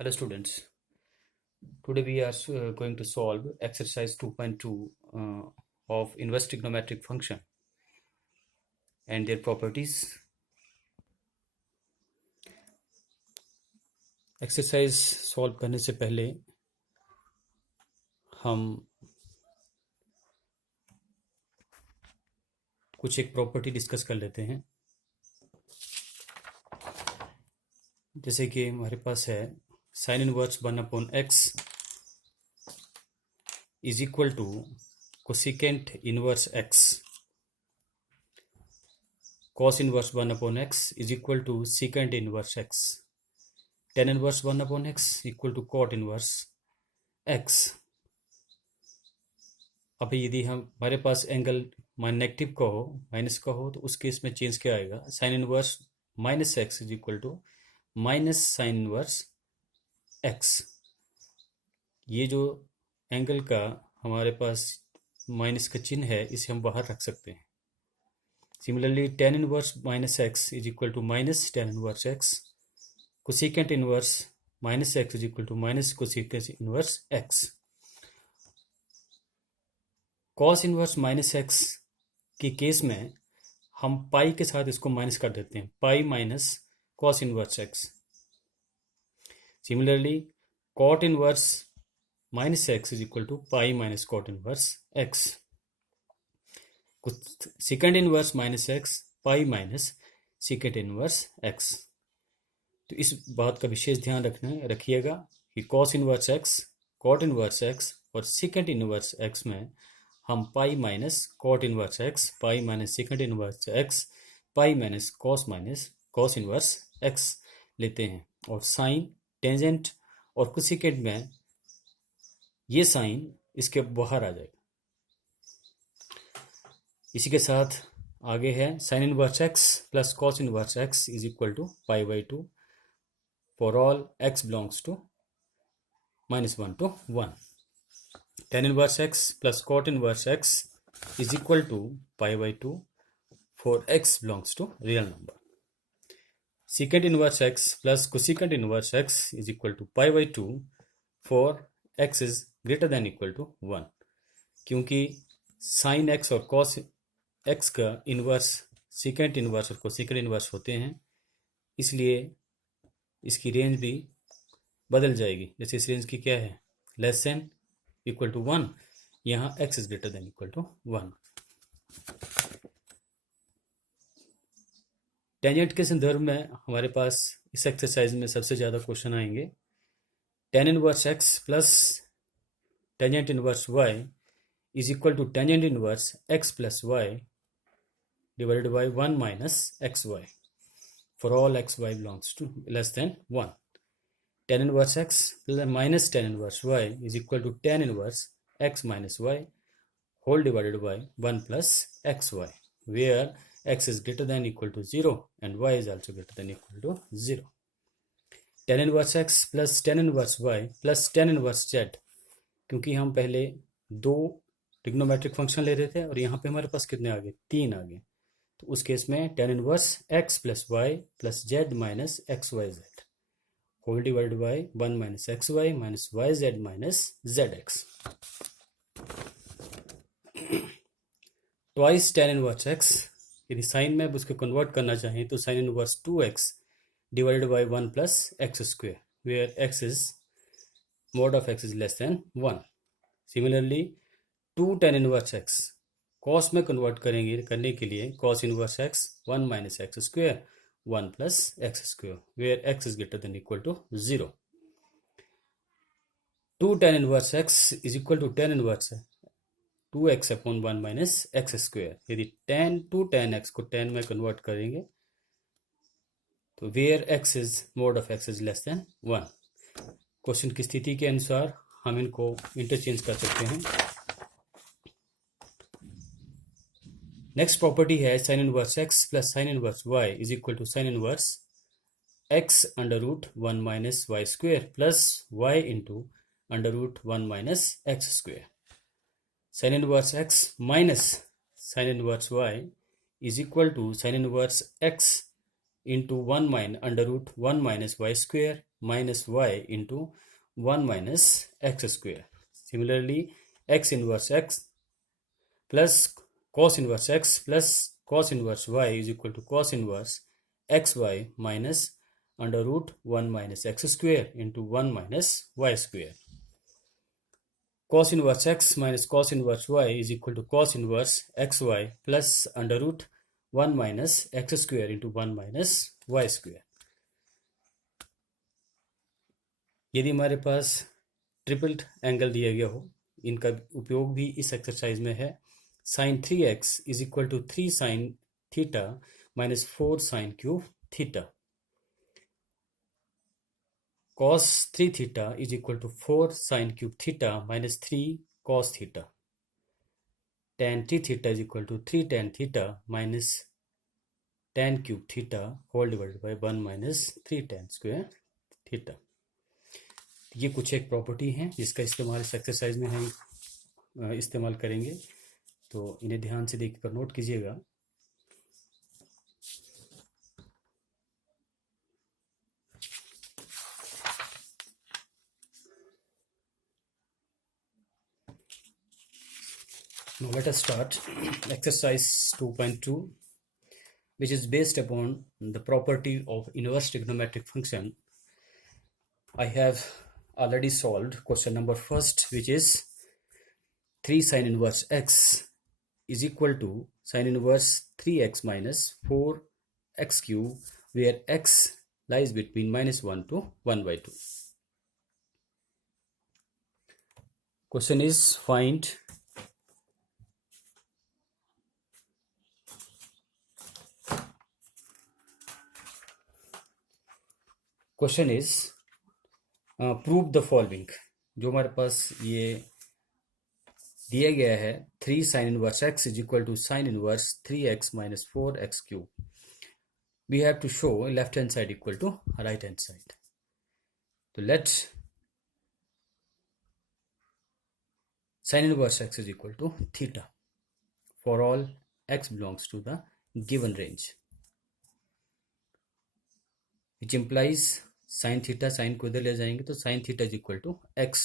Hello students, today we are going to solve exercise 2.2 of inverse trigonometric function and their properties. Exercise solve करने से पहले हम कुछ एक प्रॉपर्टी डिस्कस कर लेते हैं। जैसे कि हमारे पास है sine inverse 1/x is equal to cosecant inverse x, cos inverse 1/x is equal to secant inverse x, tan inverse 1/x equal to cot inverse x। अब यदि हमारे पास एंगल नेगेटिव का हो, माइनस का हो, तो उस केस में चेंज क्या आएगा? Sine inverse -x is equal to minus sine inverse x। ये जो एंगल का हमारे पास माइनस का चिन्ह है, इसे हम बाहर रख सकते हैं। Similarly tan inverse -x is equal to minus tan inverse x, cosecant inverse -x is equal to minus cosecant inverse x। Cos inverse -x के केस में हम पाई के साथ इसको माइनस कर देते हैं, pi minus cos inverse x। Similarly cot inverse -x is equal to pi minus cot inverse x। Second inverse -x pi minus second inverse x। तो इस बात का विशेष ध्यान रखिएगा कि cos inverse x, cot inverse x और second inverse x में हम pi minus cot inverse x, pi minus second inverse x, pi minus cos inverse x लेते हैं। और साइन, टेंजेंट और कोसिकेंट में ये साइन इसके बाहर आ जाएगा। इसी के साथ आगे है sine inverse x plus cos inverse x is equal to pi for all x belongs to -1 to 1। tan inverse x plus cot inverse x is equal to pi/2 for x belongs to real number। secant inverse x plus cosecant inverse x is equal to pi/2 for x is greater than equal to 1। क्योंकि sin x और cos x का inverse secant inverse और cosecant inverse होते हैं, इसलिए इसकी range भी बदल जाएगी। जैसे इस रेंज की क्या है, लेस देन इक्वल टू 1, यहाँ x is greater than equal to 1। Tangent के संदर्भ में हमारे पास इस एक्सरसाइज में सबसे ज़्यादा क्वेश्चन आएंगे। tan inverse x plus tangent inverse y is equal to tangent inverse x plus y divided by 1 minus xy for all xy belongs to less than 1। tan inverse x minus tan inverse y is equal to tan inverse x minus y whole divided by 1 plus xy, where x is greater than equal to 0 and y is also greater than equal to 0। tan inverse x plus tan inverse y plus tan inverse z, क्योंकि हम पहले दो trigonometric function ले रहे थे और यहाँ पे हमारे पास कितने आ गए, 3 आ गए, तो उस केस में tan inverse x plus y plus z minus xyz whole divided by 1 minus xy minus yz minus zx। Twice tan inverse x, यदि साइन में उसको कन्वर्ट करना चाहें तो sine inverse 2x divided by 1 plus x square, where x is mod of x is less than 1। Similarly 2 tan inverse x cos में convert करने के लिए cos inverse x 1 minus x square 1 plus x square, where x is greater than equal to 0। 2 tan inverse x is equal to tan inverse 2x upon 1 minus x square। यदि 2 tan x को tan में convert करेंगे तो where x is mod of x is less than 1। Question की स्थिति के अनुसार हम इनको इंटरचेंज कर सकते हैं। नेक्स्ट प्रॉपर्टी है sine inverse x plus sine inverse y is equal to sine inverse x under root 1 minus y square plus y into under root 1 minus x square. Sine inverse x minus sine inverse y is equal to sine inverse x into 1 under root 1 minus y square minus y into 1 minus x square. Similarly, x inverse x plus cos inverse x plus cos inverse y is equal to cos inverse xy minus under root 1 minus x square into 1 minus y square. Cos inverse x minus cos inverse y is equal to cos inverse xy plus under root 1 minus x square into 1 minus y square. यदि हमारे पास triple angle दिया गया हो, इनका उपयोग भी इस exercise में है. Sine 3x is equal to 3 sine theta minus 4 sine cube theta. cos 3 theta is equal to 4 sin cube theta minus 3 cos theta. Tan t theta is equal to 3 tan theta minus tan cube theta whole divided by 1 minus 3 tan square theta. ये कुछ एक property हैं जिसका इस्तेमाल इस exercise में हम इस्तेमाल करेंगे, तो इन्हें ध्यान से देखकर नोट कीजिएगा. Now let us start exercise 2.2, which is based upon the property of inverse trigonometric function. I have already solved question number first, which is 3 sin inverse x is equal to sin inverse 3x minus 4x cube, where x lies between minus 1 to 1 by 2. Question is find question is prove the following. जो हमारे पास ये दिया गया है 3 sine inverse x is equal to sine inverse 3x minus 4x cube. We have to show left hand side equal to right hand side. तो let sine inverse x is equal to theta for all x belongs to the given range, which implies sin theta, sin को इधर ले जाएंगे तो sin theta is equal to x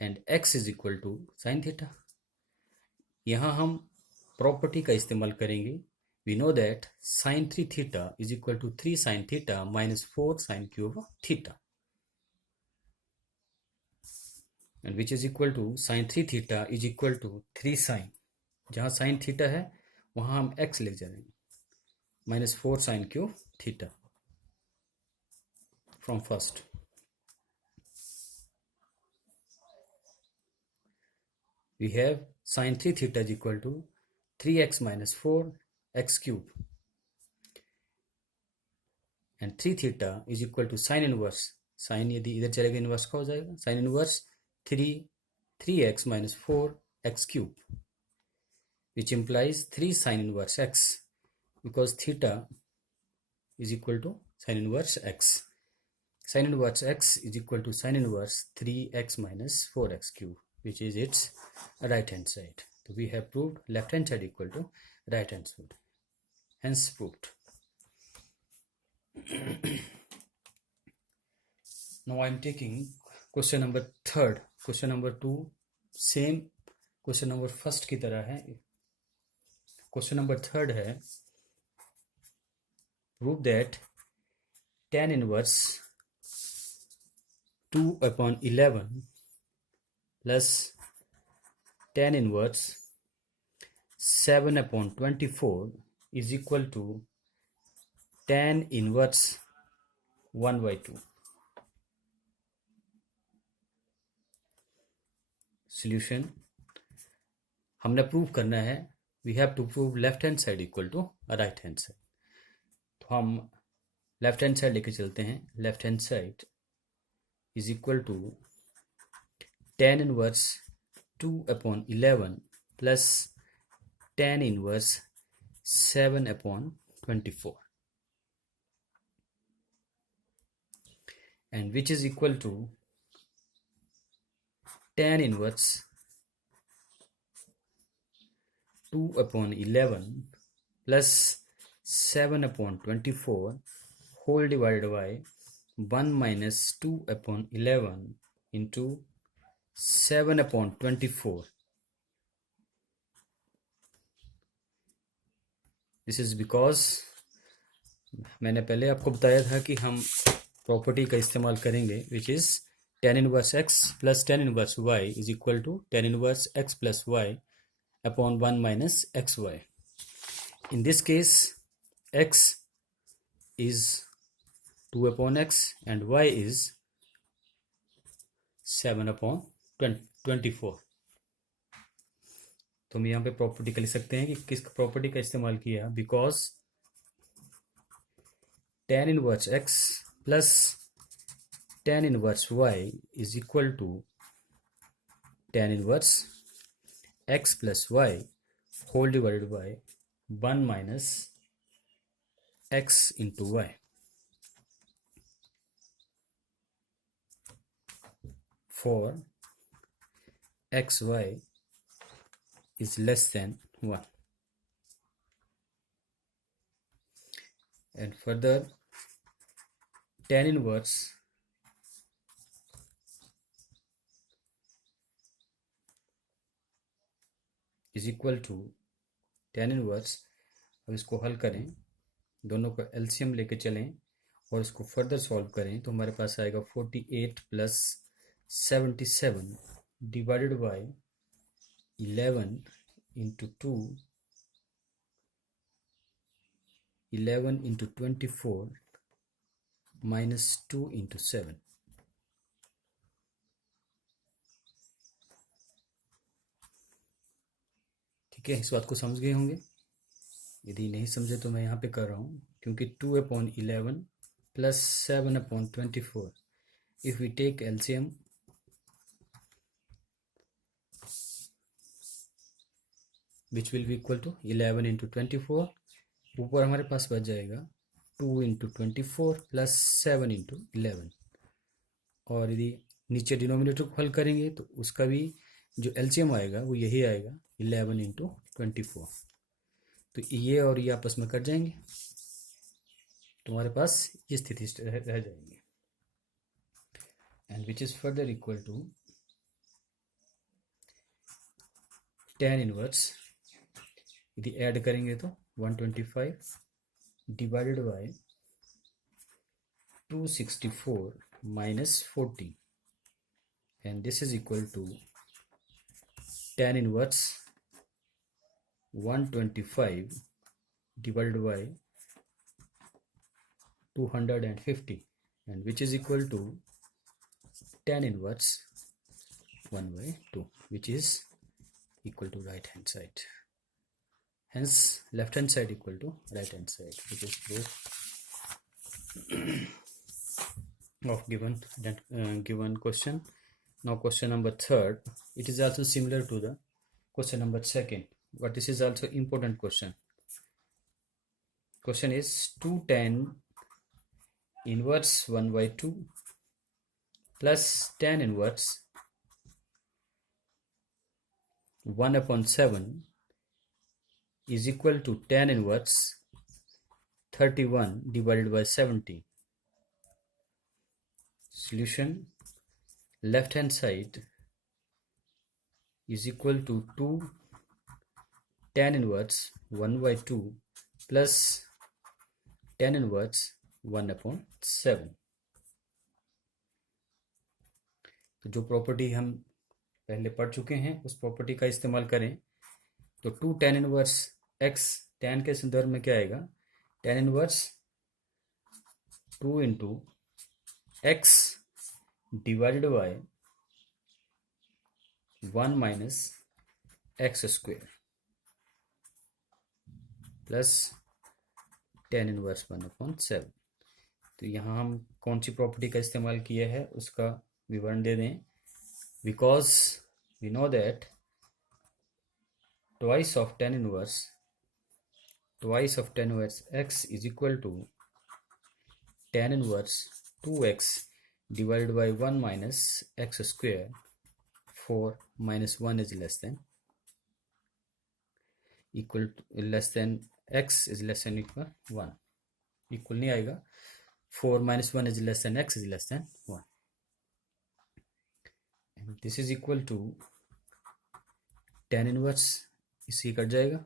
and x is equal to sin theta. यहाँ हम property का इस्तेमाल करेंगे. we know that sin 3 theta is equal to 3 sin theta minus 4 sin cube theta, and which is equal to sin 3 theta is equal to 3 sin, जहाँ sin theta है वहाँ हम x ले जाएंगे, minus 4 sin cube theta from first. We have sin 3 theta is equal to 3x minus 4x cube, and 3 theta is equal to sin inverse. sin यदि इधर चलेगा inverse का हो जाएगा, sin inverse 3x minus 4x cube, which implies 3 sin inverse x, because theta is equal to sin inverse x. Sin inverse x is equal to sin inverse 3x minus 4x cube, which is its right hand side. So we have proved left hand side equal to right hand side. Hence proved. Now I am taking question number 3rd. Question number 2 same question number first की तरह है. Question number 3rd है prove that tan inverse 2 upon 11 plus tan inverse 7 upon 24 is equal to tan inverse 1 by 2. Solution हमने prove करना है. We have to prove left hand side equal to right hand side. तो हम left hand side लेके चलते हैं. Left hand side is equal to tan inverse 2 upon 11 plus tan inverse 7 upon 24, and which is equal to tan inverse 2 upon 11 plus 7 upon 24 whole divided by 1 minus 2 upon 11 into 7 upon 24. This is because मैंने पहले आपको बताया था कि हम property का इस्तेमाल करेंगे which is tan inverse x plus tan inverse y is equal to tan inverse x plus y upon 1 minus xy. In this case x is 2 upon x and y is 7 upon 24. तो हम यहाँ पे property का लिख सकते हैं कि किस प्रॉपर्टी का इस्तेमाल किया, because tan inverse x plus tan inverse y is equal to tan inverse x plus y whole divided by 1 minus x into y. For xy is less than 1. And further, tan inverse is equal to tan inverse. अब इसको हल करें, दोनों का LCM लेके चलें और इसको फर्दर सॉल्व करें तो हमारे पास आएगा 48 plus 77 divided by 11 into 2, 11 into 24 minus 2 into 7. ठीक है, इस बात को समझ गए होंगे. यदि नहीं समझे तो मैं यहाँ पे कर रहा हूँ, क्योंकि 2 upon 11 plus 7 upon 24, if we take LCM which will be equal to 11 into 24, ऊपर हमारे पास बच जाएगा 2 इंटू 24 प्लस 7 इंटू 11. और यदि नीचे डिनोमिनेटर को हल करेंगे तो उसका भी जो एलसीएम आएगा वो यही आएगा 11 इंटू 24. तो ये और ये आपस में कट जाएंगे, तुम्हारे पास ये स्थिति रह जाएंगे. And which is further equal to tan inverse, यदि ऐड करेंगे तो 125 divided by 264 minus 40, and this is equal to tan inverse 125 divided by 250, and which is equal to tan inverse 1 by 2, which is equal to right hand side. Hence left hand side equal to right hand side, which is proof of given question. Now question number 3rd, it is also similar to the question number 2nd, but this is also important question. Question is 2 tan inverse 1 by 2 plus tan inverse 1 upon 7 is equal to tan inverse 31 divided by 70. Solution: left hand side is equal to 2 tan inverse 1 by 2 plus tan inverse 1 upon 7. तो जो property हम पहले पढ़ चुके हैं उस property का इस्तेमाल करें तो 2 tan इनवर्स x, tan के संदर्भ में क्या आएगा, tan inverse 2 into x divided by 1 minus x square plus tan inverse 1 upon 7. तो यहाँ हम कौन सी प्रॉपर्टी का इस्तेमाल किया है उसका विवरण दे दें. Because we know that twice of tan inverse x is equal to tan inverse 2x divided by 1 minus x square, for minus 1 is less than equal to less than x is less than equal 1, equal नहीं आएगा 4 minus 1 is less than x is less than 1. And this is equal to tan inverse, इसी cut जाएगा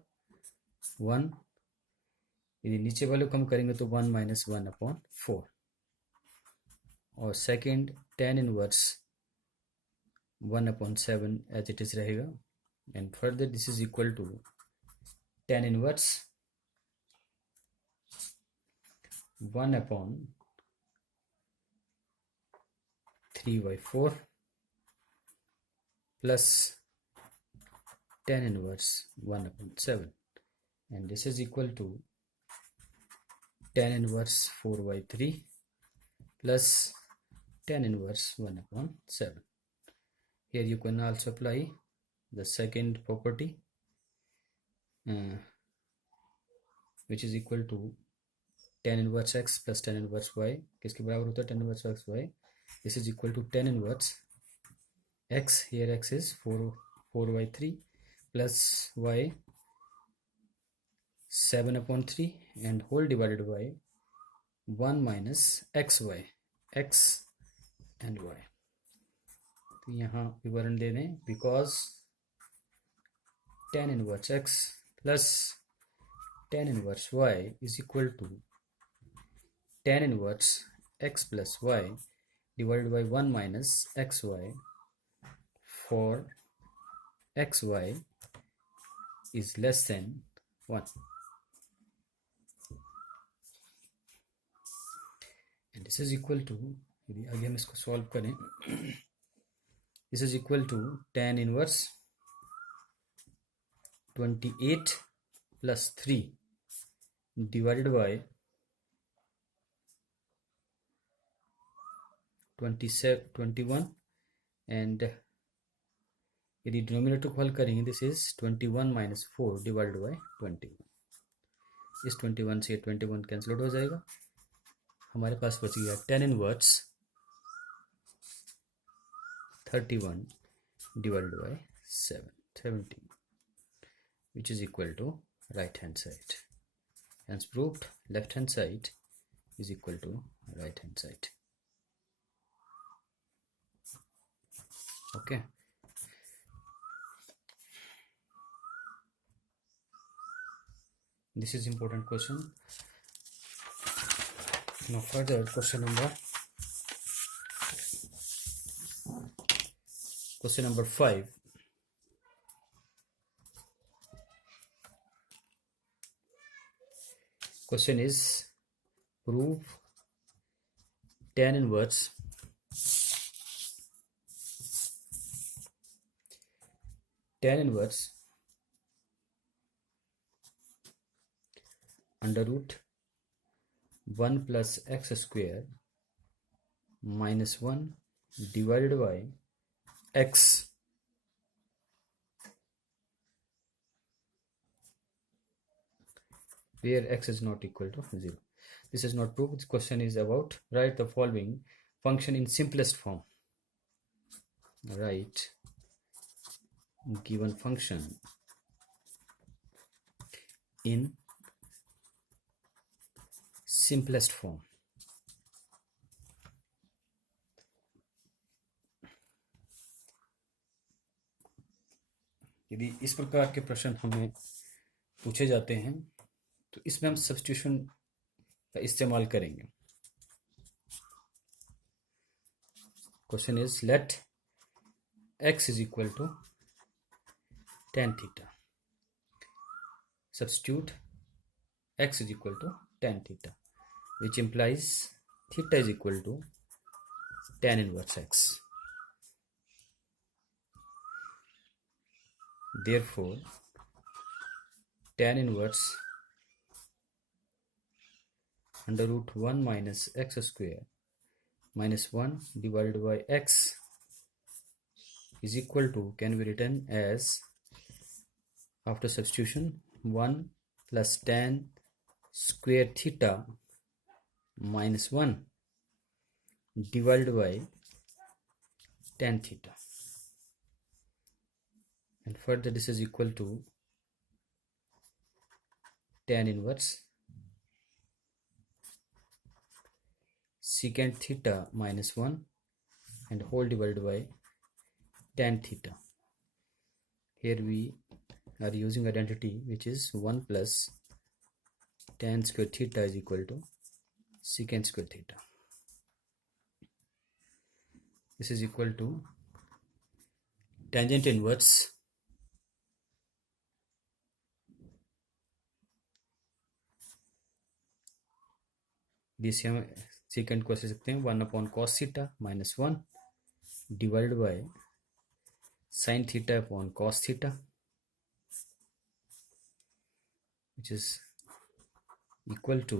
1, यदि नीचे वाले कम करेंगे तो 1 minus 1 upon 4, और second tan inverse 1 upon 7 as it is रहेगा. And further this is equal to tan inverse 1 upon 3 by 4 plus tan inverse 1 upon 7, and this is equal to tan inverse 4 by 3 plus tan inverse 1 upon 7. Here you can also apply the second property, which is equal to tan inverse x plus tan inverse y. किसके बराबर होता है tan inverse x y? This is equal to tan inverse x, here x is 4 by 3 plus y 7 upon 3 and whole divided by 1 minus xy, x and y. तो यहाँ विवरण दे दें, because tan inverse x plus tan inverse y is equal to tan inverse x plus y divided by 1 minus xy for xy is less than 1. And this is equal to, यदि आगे हम इसको solve करें, this is equal to tan inverse 28 plus 3 divided by 21, and यदि denominator को हल करेंगे this is 21 minus 4 divided by 21. इस 21 से 21 कैंसिल आउट हो जाएगा, हमारे पास बच गया tan inverse 31 divided by 17, which is equal to right hand side. Hence proved left hand side is equal to right hand side. Okay. This is important question. Now further question number 5. Question is prove tan inverse under root 1 plus x square minus 1 divided by x where x is not equal to 0. This is not proved. This question is about write the following function in simplest form. Write given function in simplest form. यदि इस प्रकार के प्रश्न हमें पूछे जाते हैं तो इसमें हम सब्स्टिट्यूशन का इस्तेमाल करेंगे. Question is let x is equal to tan theta. Substitute x is equal to tan theta, which implies theta is equal to tan inverse x. Therefore, tan inverse under root 1 minus x square minus 1 divided by x is equal to, can be written as, after substitution, 1 plus tan square theta minus 1 divided by tan theta, and further this is equal to tan inverse secant theta minus 1 and whole divided by tan theta. Here we are using identity which is 1 plus tan square theta is equal to secant square theta. This is equal to tangent inverse हम secant को ऐसे सकते हैं 1 upon cos theta minus 1 divided by sin theta upon cos theta, which is equal to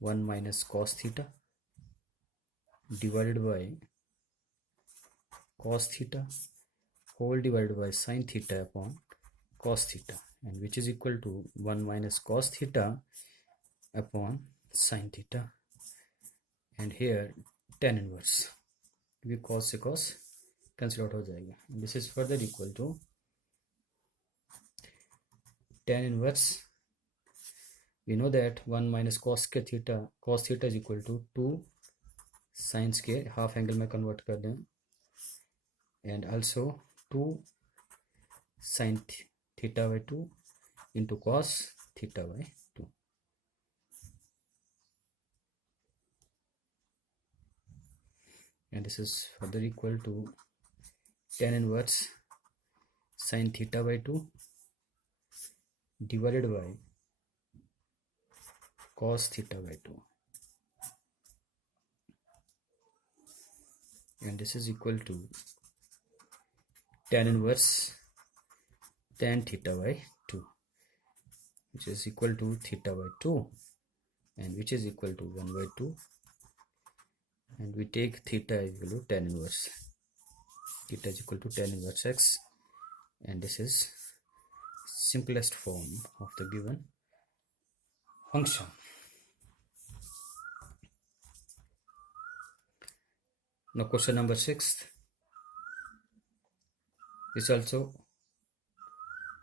1 minus cos theta divided by cos theta whole divided by sin theta upon cos theta, and which is equal to 1 minus cos theta upon sin theta, and here tan inverse क्योंकि cos से cos cancel out हो जाएगा. This is further equal to tan inverse. We know that 1 minus cos theta is equal to 2 sin square, half angle में convert कर दें, and also 2 sin theta by 2 into cos theta by 2. And this is further equal to tan inverse sin theta by 2 divided by cos theta by 2, and this is equal to tan inverse tan theta by 2, which is equal to theta by 2, and which is equal to 1 by 2, and we take theta is equal to tan inverse. Theta is equal to tan inverse x, and this is simplest form of the given function. Now question number 6 is also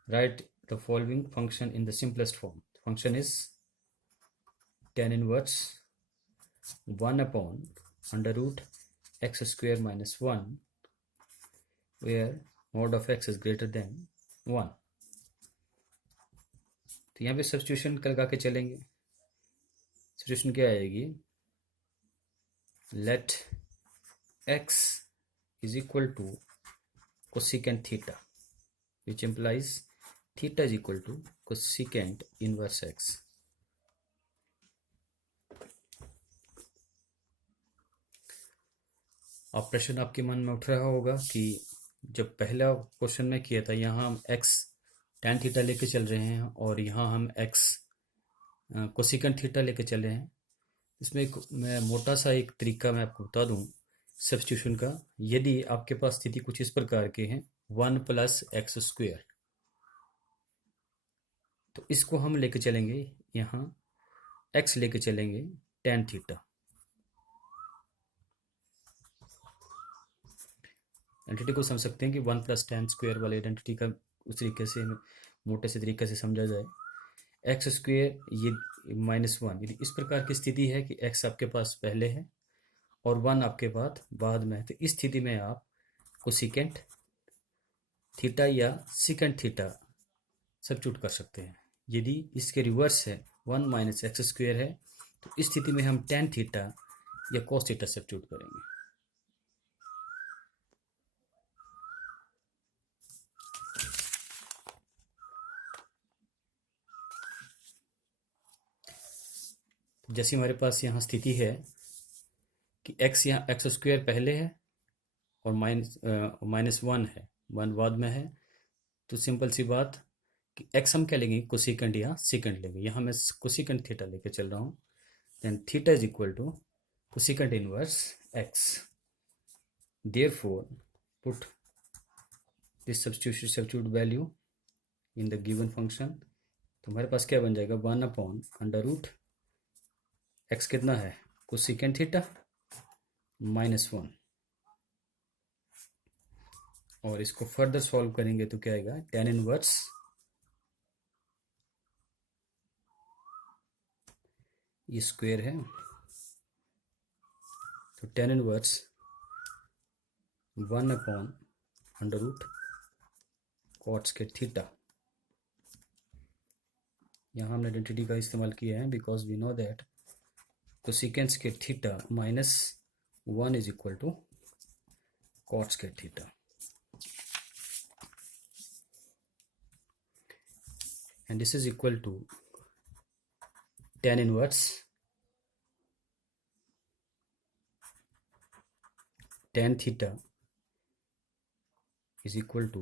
write the following function in the simplest form. Function is tan inverse 1 upon under root x square minus 1, where mod of x is greater than 1. तो यहाँ पे substitution लगा के चलेंगे. Substitution क्या आएगी? Let x is equal to cosecant theta, which implies theta is equal to cosecant inverse x. अब प्रश्न आपके मन में उठ रहा होगा कि जब पहला क्वेश्चन में किया था, यहाँ हम x tan थीटा लेके चल रहे हैं और यहाँ हम x कोसिकेंट थीटा लेके चल रहे हैं. इसमें मैं मोटा सा एक तरीका मैं आपको बता दूं सब्स्टिट्यूशन का. यदि आपके पास स्थिति कुछ इस प्रकार के हैं 1 प्लस एक्स स्क्वेयर, तो इसको हम लेके चलेंगे, यहाँ x लेके चलेंगे tan थीटा. आइडेंटिटी को समझ सकते हैं कि 1 प्लस tan स्क्वेयर वाले आइडेंटिटी का उस तरीके से मोटे से तरीके से समझा जाए. एक्स स्क्वेयर ये -1, यदि इस प्रकार की स्थिति है कि x आपके पास पहले है और 1 आपके पास बाद में है, तो इस स्थिति में आप कोसिकेंट थीटा या सिकेंट थीटा सब्स्टिट्यूट कर सकते हैं. यदि इसके रिवर्स है 1 माइनस एक्स स्क्वेयर है, तो इस स्थिति में हम tan थीटा या cos थीटा सब्स्टिट्यूट करेंगे. जैसे हमारे पास यहाँ स्थिति है कि x यहाँ एक्स स्क्वेयर पहले है और -1 है, 1 बाद में है, तो सिंपल सी बात कि x हम क्या लेंगे? कोसिकेंट या सिकेंट लेंगे. यहाँ मैं कोसिकेंट थीटा लेके चल रहा हूँ. Then theta is equal to cosecant inverse x. Therefore put this substitute value in the given function. तो हमारे पास क्या बन जाएगा? 1 अपॉन अंडर रूट x कितना है? कोसिकेंट थीटा -1, और इसको फर्दर सॉल्व करेंगे तो क्या आएगा? tan इनवर्स ये स्क्वायर है तो tan inverse 1/√cot square theta. यहाँ हमने आइडेंटिटी का इस्तेमाल किया है because we know that cosecant square theta -1 is equal to cot square theta. And this is equal to tan inverse tan theta is equal to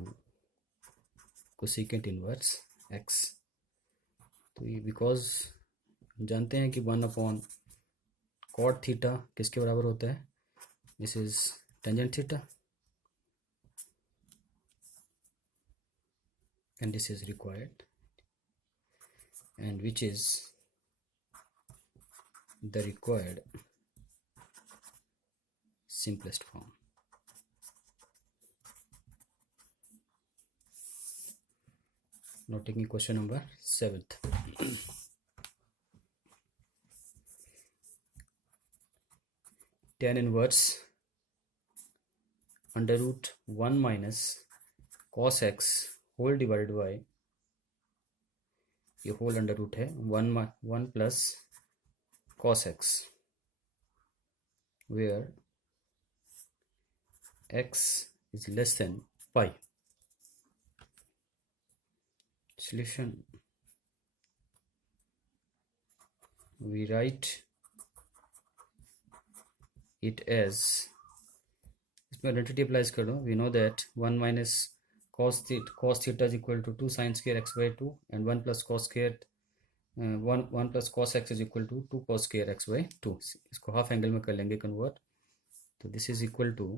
cosecant inverse x। तो ये because जानते हैं कि 1/cot थीटा किसके बराबर होता है, this is tangent theta and this is required and which is the required simplest form. Now taking question number 7th. Tan inverse √1 minus cos x whole divided by, ये whole under root है 1 plus cos x where x is less than pi. Solution, we write it as, इसमें identity apply कर दो, we know that 1 minus cos theta is equal to 2 sin square x by 2 and 1 plus cos square 1 plus cos x is equal to 2 cos square x by 2। इसको half angle में कर लेंगे convert, तो this is equal to,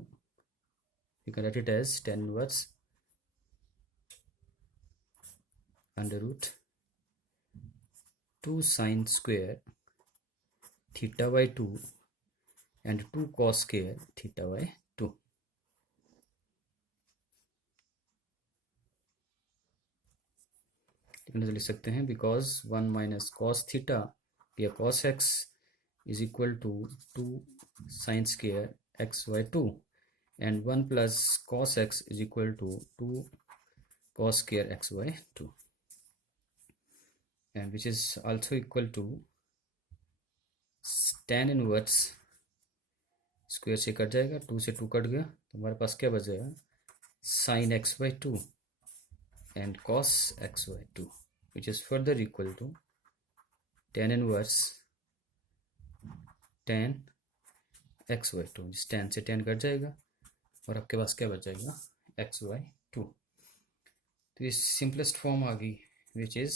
you can write it as tan inverse √2 sin square theta by 2 and 2 cos square theta by 2। लिख सकते हैं because 1 minus cos theta या cos x is equal to 2 sin square x by 2 and 1 plus cos x is equal to 2 cos square x by 2 and which is also equal to tan inverse, square से cut जाएगा, 2 से 2 cut गया तो हमारे पास क्या बच जाएगा, sin x by 2 and cos x by 2 which is further equal to tan inverse tan x by 2, जिस tan से tan कट जाएगा और आपके पास क्या बच जाएगा, x by 2। तो ये सिंपलेस्ट फॉर्म आ गई which is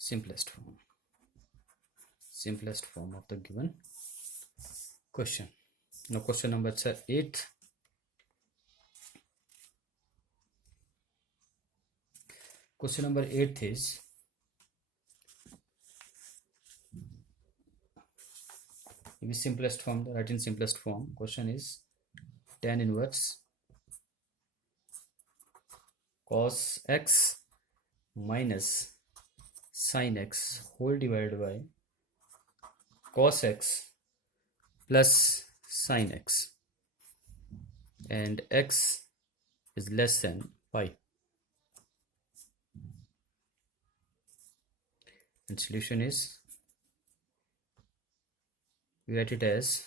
simplest form of the given question. Now question number 8. Question number 8 is, in simplest form, write in simplest form. Question is tan inverse cos x minus sin x whole divided by cos x plus sin x and x is less than pi. And solution is, we write it as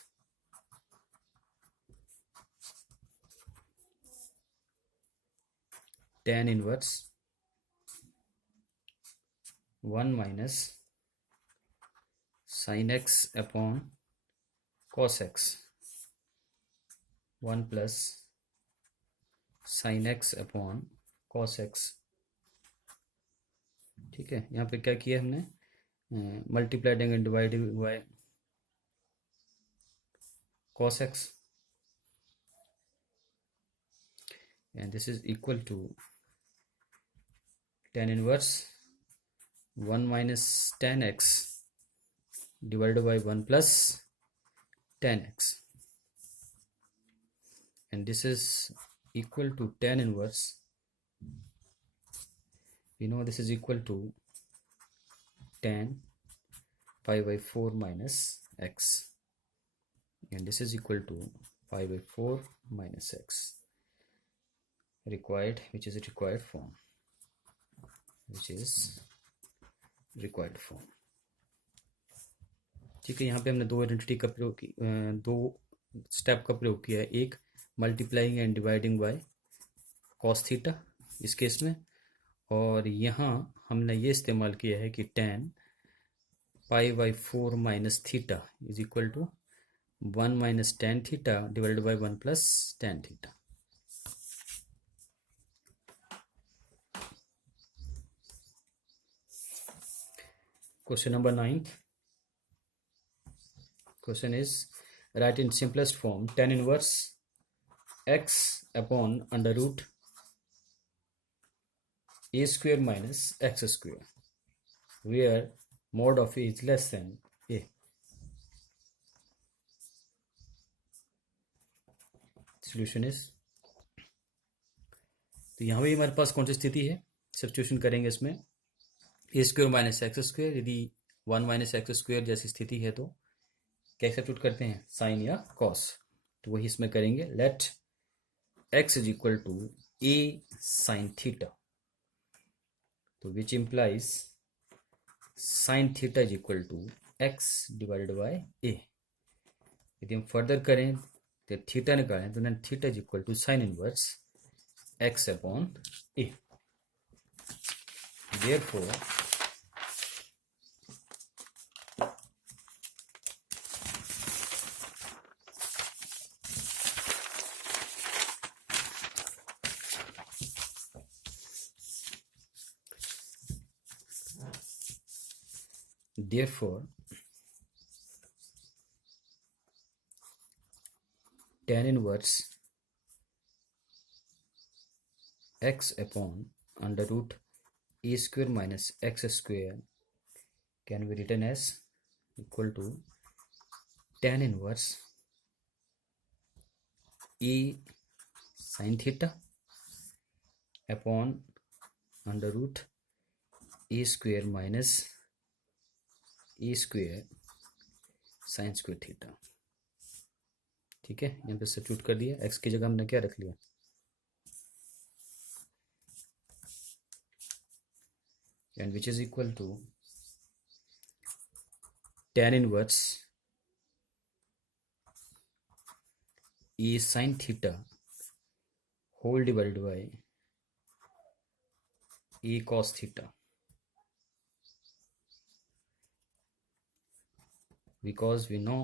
tan inverse 1 minus sin x upon cos x 1 plus sin x upon cos x। ठीक है, यहाँ पे क्या किया हमने, multiplied and divided by cos x and this is equal to tan inverse 1 minus tan x divided by 1 plus tan x and this is equal to tan inverse, we know this is equal to tan pi by 4 minus x and this is equal to pi by 4 minus x required, which is required form, ठीक है। यहाँ पे हमने दो identity का प्रयोग दो step का प्रयोग किया है, एक multiplying and dividing by cos theta इस केस में, और यहाँ हमने ये इस्तेमाल किया है कि tan pi by 4 minus theta is equal to 1 minus tan theta divided by 1 plus tan theta. Question number 9. Question is, write in simplest form tan inverse x upon under root a square minus x square, where mod of a is less than a. Solution is, तो यहाँ भी हमारे पास कौन सी स्थिति है, substitution करेंगे इसमें ए square minus x square, यदि 1 माइनस एक्स स्क्वेयर जैसी स्थिति है तो क्या सब्स्टिट्यूट करते हैं, साइन या कॉस, तो वही इसमें करेंगे। Let x is equal to a sine theta, तो which implies sine theta is equal to x divided by a. यदि हम फर्दर करें तो थीटा निकालें तो theta is equal to sine inverse x upon a. Therefore, tan inverse x upon under root a square minus x square can be written as equal to tan inverse a sin theta upon under root a square minus a square sin square theta। ठीक है, यहाँ पे substitute कर दिया, x की जगह हमने क्या रख लिया, and which is equal to tan inverse a sin theta whole divided by a cos theta, because we know